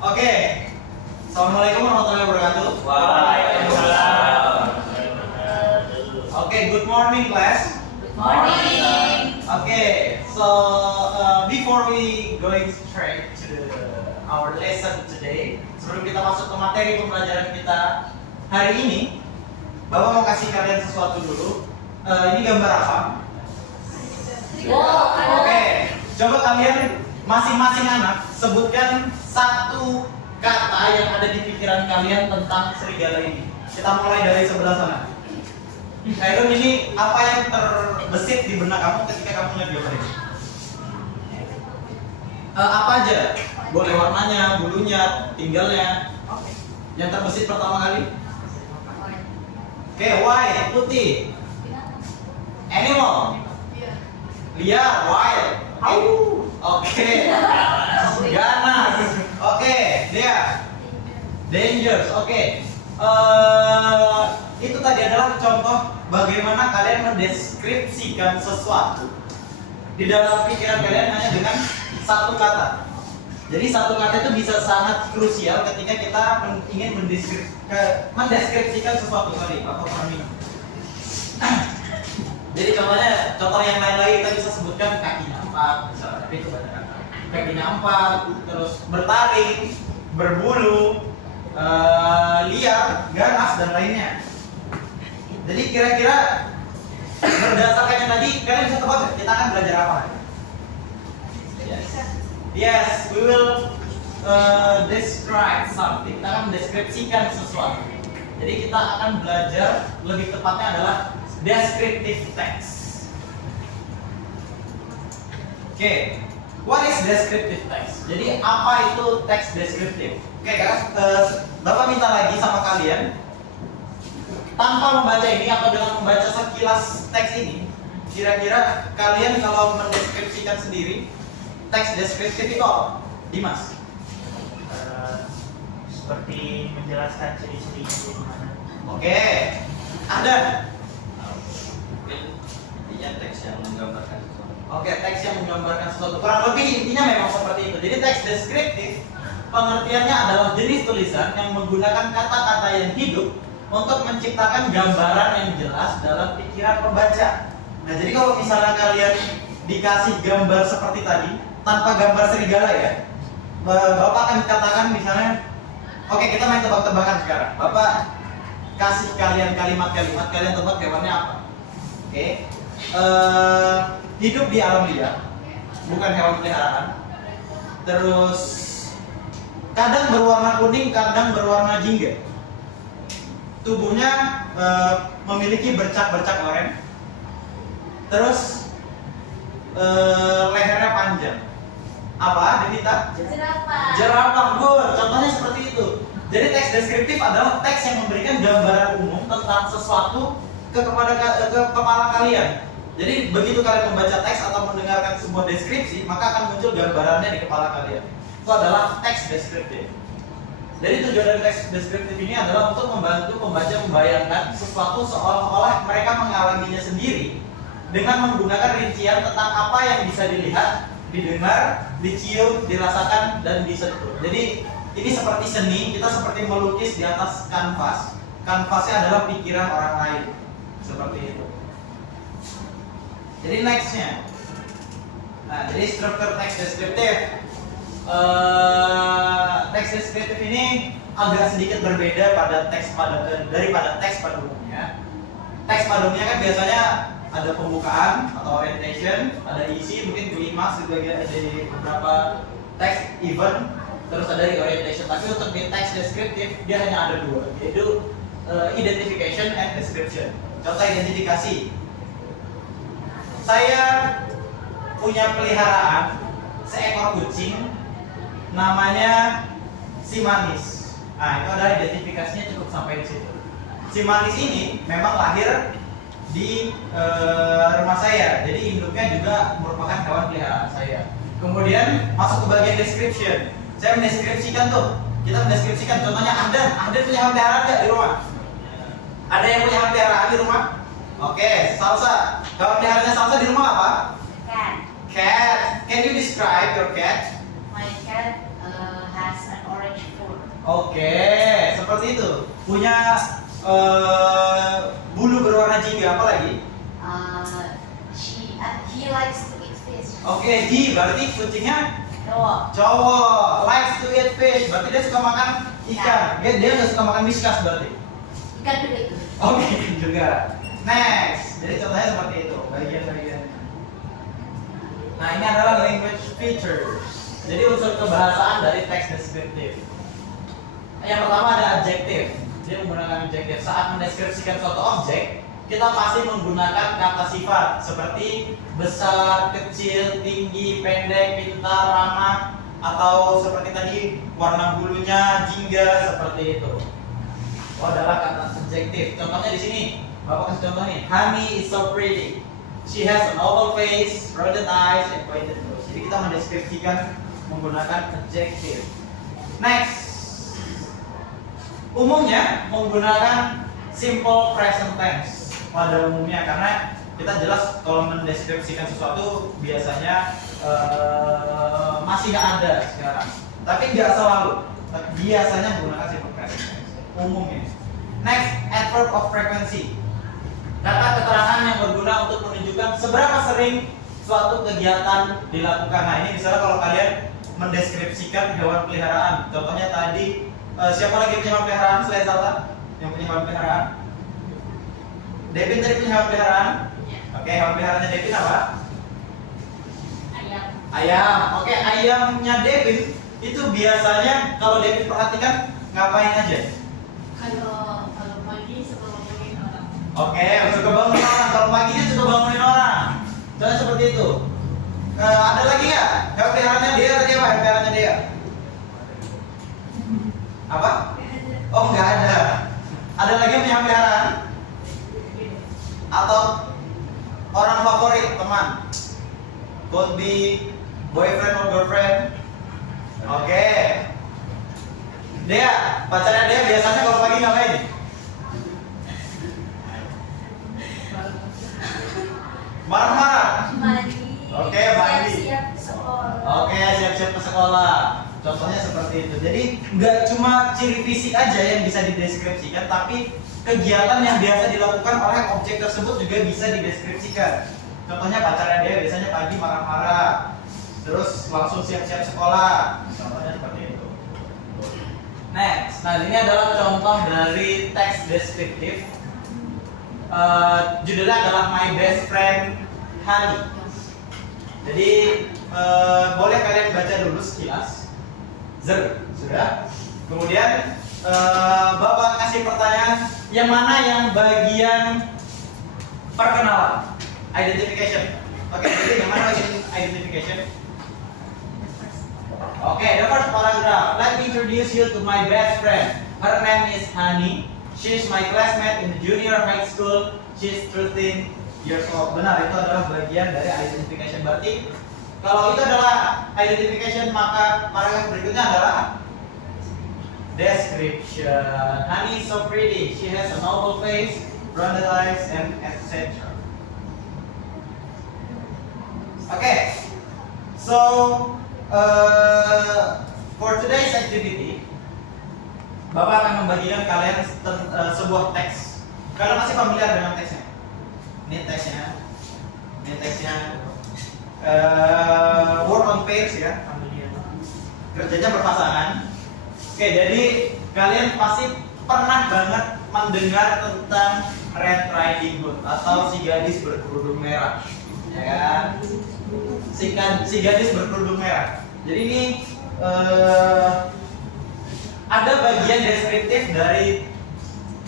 Oke. Assalamualaikum warahmatullahi wabarakatuh. Waalaikumsalam. Oke, good morning class. Good morning. Okay, so before we going straight to our lesson today, sebelum kita masuk ke materi pembelajaran kita hari ini, Bapak mau kasih kalian sesuatu dulu. Ini gambar apa? Oke, coba kalian masing-masing anak sebutkan satu kata yang ada di pikiran kalian tentang serigala ini. Kita mulai dari sebelah sana. Khairun, ini apa yang terbesit di benak kamu ketika kamu lihat gambar ini? Apa aja? Boleh warnanya, bulunya, tinggalnya. Yang terbesit pertama kali? Oke, white, putih. Animal. Liar, wild. Oke. Ganas. Oke, dia. Dangerous. Oke. Itu tadi adalah contoh bagaimana kalian mendeskripsikan sesuatu di dalam pikiran kalian hanya dengan satu kata. Jadi satu kata itu bisa sangat krusial ketika kita ingin mendeskripsikan sesuatu. Sorry, apa farming. Jadi contoh yang lain lagi kita bisa sebutkan kakinya 4, misalnya, tapi itu banyak kata. Kakinya 4, terus bertaring, berbulu, liar, ganas dan lainnya. Jadi kira-kira berdasarkan yang tadi kalian bisa tebak kita akan belajar apa? Yes, we will describe something. Kita akan mendeskripsikan sesuatu. Jadi kita akan belajar, lebih tepatnya adalah descriptive text. Oke, what is descriptive text? Jadi apa itu teks deskriptif? Oke kan, Bapak minta lagi sama kalian, tanpa membaca ini atau dengan membaca sekilas teks ini, kira-kira kalian kalau mendeskripsikan sendiri, teks deskriptif itu apa? Dimas? Seperti menjelaskan ciri-cirinya di mana. Oke, ada. Intinya teks yang menggambarkan sesuatu. Oke, teks yang menggambarkan sesuatu. Kurang lebih intinya memang seperti itu. Jadi teks deskriptif pengertiannya adalah jenis tulisan yang menggunakan kata-kata yang hidup untuk menciptakan gambaran yang jelas dalam pikiran pembaca. Nah, jadi kalau misalnya kalian dikasih gambar seperti tadi, tanpa gambar serigala ya, Bapak akan katakan misalnya, oke, kita main tebak-tebakan sekarang. Bapak kasih kalian kalimat-kalimat, kalian tebak hewannya apa? Oke. Hidup di alam liar, bukan hewan peliharaan. Terus kadang berwarna kuning, kadang berwarna jingga. Tubuhnya memiliki bercak-bercak oranye. Terus lehernya panjang. Apa, Devita? Jerapah. Jerapah, good. Contohnya seperti itu. Jadi teks deskriptif adalah teks yang memberikan gambaran umum tentang sesuatu ke kepala kalian. Jadi begitu kalian membaca teks atau mendengarkan sebuah deskripsi, maka akan muncul gambarannya di kepala kalian. Itu adalah teks deskriptif. Jadi tujuan dari teks deskriptif ini adalah untuk membantu pembaca membayangkan sesuatu seolah-olah mereka mengalaminya sendiri dengan menggunakan rincian tentang apa yang bisa dilihat, didengar, dicium, dirasakan, dan disentuh. Jadi ini seperti seni, kita seperti melukis di atas kanvas. Kanvasnya adalah pikiran orang lain. Seperti itu. Jadi nextnya, nah jadi struktur teks deskriptif. Teks deskriptif ini agak sedikit berbeda daripada teks pada umumnya. Teks pada umumnya kan biasanya ada pembukaan atau orientation, ada isi, mungkin klimaks sebagian dari beberapa teks event, terus ada orientation. Tapi untuk di teks deskriptif dia hanya ada dua, yaitu identification and description. Contoh identifikasi. Saya punya peliharaan seekor kucing, namanya si Manis. Nah, itu adalah identifikasinya, cukup sampai di situ. Si Manis ini memang lahir di rumah saya, jadi induknya juga merupakan hewan peliharaan saya. Kemudian masuk ke bagian description. Saya mendeskripsikan tuh, kita mendeskripsikan contohnya ada punya hewan peliharaan nggak di rumah? Ada yang punya hewan peliharaan di rumah? Oke, Salsa. Hewan peliharaannya Salsa di rumah apa? Cat. Cat. Can you describe your cat? My cat has an orange Oke, seperti itu. Punya bulu berwarna jingga, apa lagi? He likes to eat fish. Oke, he berarti kucingnya Cowok. cowok, likes to eat fish, berarti dia suka makan ikan. Dia nggak suka makan whiskas berarti. Ikan juga itu. Oke, juga. Next, jadi contohnya seperti itu, bagian-bagian. Nah, ini adalah language features. Jadi unsur kebahasaan dari teks deskriptif. Yang pertama ada adjektif. Dia menggunakan adjektif saat mendeskripsikan suatu objek. Kita pasti menggunakan kata sifat seperti besar, kecil, tinggi, pendek, pintar, ramah, atau seperti tadi warna bulunya jingga, seperti itu. Oh, adalah kata adjektif. Contohnya di sini, Bapak kasih contoh nih. Honey is so pretty. She has an oval face, rounded eyes, and pointed nose. Jadi kita mendeskripsikan menggunakan adjektif. Next, umumnya menggunakan simple present tense pada umumnya, karena kita jelas kalau mendeskripsikan sesuatu biasanya masih nggak ada sekarang, tapi nggak selalu. Biasanya menggunakan simple present tense umumnya. Next, adverb of frequency, kata keterangan yang berguna untuk menunjukkan seberapa sering suatu kegiatan dilakukan. Nah, ini misalnya kalau kalian mendeskripsikan hewan peliharaan, contohnya tadi siapa lagi punya hewan peliharaan selain Zalta yang punya hewan peliharaan? Devin tadi punya hewan peliharaan? Oke, hewan peliharaannya Devin apa? Ayam. Ayam. Oke, ayamnya Devin itu biasanya kalau Devin perhatikan ngapain aja? Kalau pagi suka ngomongin orang. Oke, suka bangunin orang. Kalau pagi dia suka bangunin orang. Contohnya seperti itu. Ada lagi nggak? Hewan peliharaannya dia tadi apa? Hewan peliharaannya dia? Apa? Oh, nggak ada. Ada lagi yang punya hewan peliharaan? Atau orang favorit teman? Could be boyfriend or girlfriend. Oke. Dia, pacarnya dia biasanya kalau pagi ngapain? Marah-marah. Mandi. Oke, mandi. Siap-siap sekolah. Oke, siap-siap ke sekolah. Contohnya seperti itu. Jadi nggak cuma ciri fisik aja yang bisa dideskripsikan, tapi kegiatan yang biasa dilakukan oleh objek tersebut juga bisa dideskripsikan. Contohnya pacarnya dia biasanya pagi marah-marah, terus langsung siap-siap sekolah. Contohnya seperti itu. Next, nah ini adalah contoh dari teks deskriptif. Judulnya adalah My Best Friend Honey. Jadi boleh kalian baca dulu sekilas. Sudah. Kemudian Bapak kasih pertanyaan, yang mana yang bagian perkenalan, identification. Oke, jadi yang mana bagian identification? Oke, the first paragraph. Let me introduce you to my best friend. Her name is Honey. She's my classmate in the junior high school. She's 13 years old. Benar, itu adalah bagian dari identification. Berarti kalau itu adalah identification, maka paragraf berikutnya adalah description. Honey is so pretty. She has an oval face, rounded eyes, and etc. Okay. So for today's activity, Bapak akan membagikan kalian sebuah teks. Kalian masih familiar dengan teksnya? Ini teksnya. Word on page ya. Kerjanya berpasangan. Oke, jadi kalian pasti pernah banget mendengar tentang Red Riding Hood atau si gadis berkerudung merah, ya kan? Si gadis berkerudung merah. Jadi ini ada bagian deskriptif dari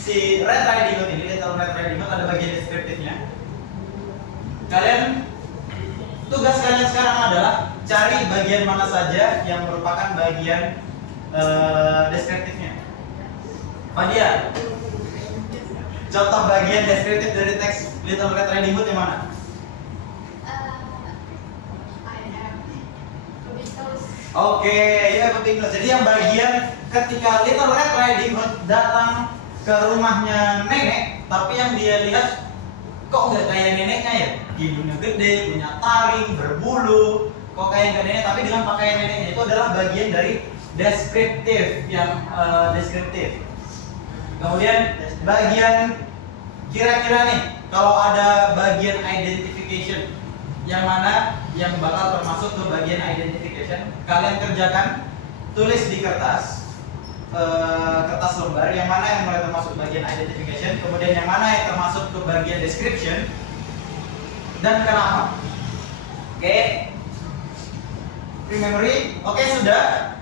si Red Riding Hood ini. Little Red Riding Hood ada bagian deskriptifnya. Tugas kalian sekarang adalah cari bagian mana saja yang merupakan bagian deskriptifnya. Fadia, contoh bagian deskriptif dari teks Little Red Riding Hood yang mana? Oke, ya penting. Jadi yang bagian ketika Little Red Riding Hood datang ke rumahnya nenek, tapi yang dia lihat kok nggak kayak neneknya ya? Hidungnya gede, punya taring, berbulu, kok kayak nggak nenek, tapi dengan pakaian neneknya. Itu adalah bagian dari deskriptif deskriptif. Kemudian bagian kira-kira nih, kalau ada bagian identification yang mana yang bakal termasuk ke bagian identification, kalian kerjakan, tulis di kertas lembar yang mana yang mulai termasuk bagian identification, kemudian yang mana yang termasuk ke bagian description, dan kenapa. Oke. Free memory, oke sudah,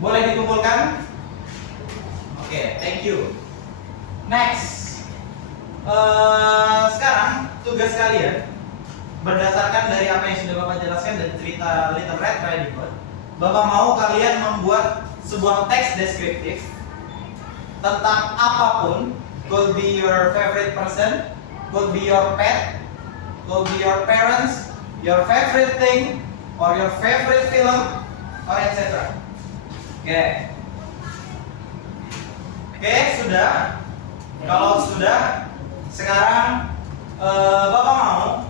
boleh dikumpulkan. Oke, thank you. Next, sekarang tugas kalian berdasarkan dari apa yang sudah Bapak jelaskan dan cerita Little Red Riding Hood, Bapak mau kalian membuat sebuah teks deskriptif tentang apapun, could be your favorite person, could be your pet, could be your parents, your favorite thing, or your favorite film, or etc. Oke. Oke, sudah. Kalau sudah, sekarang Bapak mau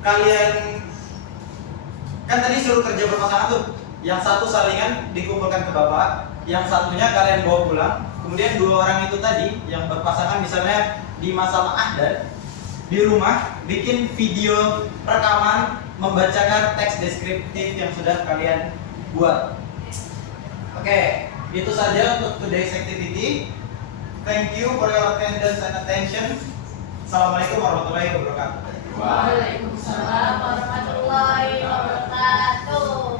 kalian, kan tadi suruh kerja berpasangan tuh, yang satu salingan dikumpulkan ke Bapak, yang satunya kalian bawa pulang. Kemudian dua orang itu tadi yang berpasangan misalnya di masalah adat di rumah bikin video rekaman membacakan teks deskriptif yang sudah kalian buat. Oke, itu saja untuk today's activity. Thank you for your attendance and attention. Assalamualaikum warahmatullahi wabarakatuh. Waalaikumsalam warahmatullahi wabarakatuh.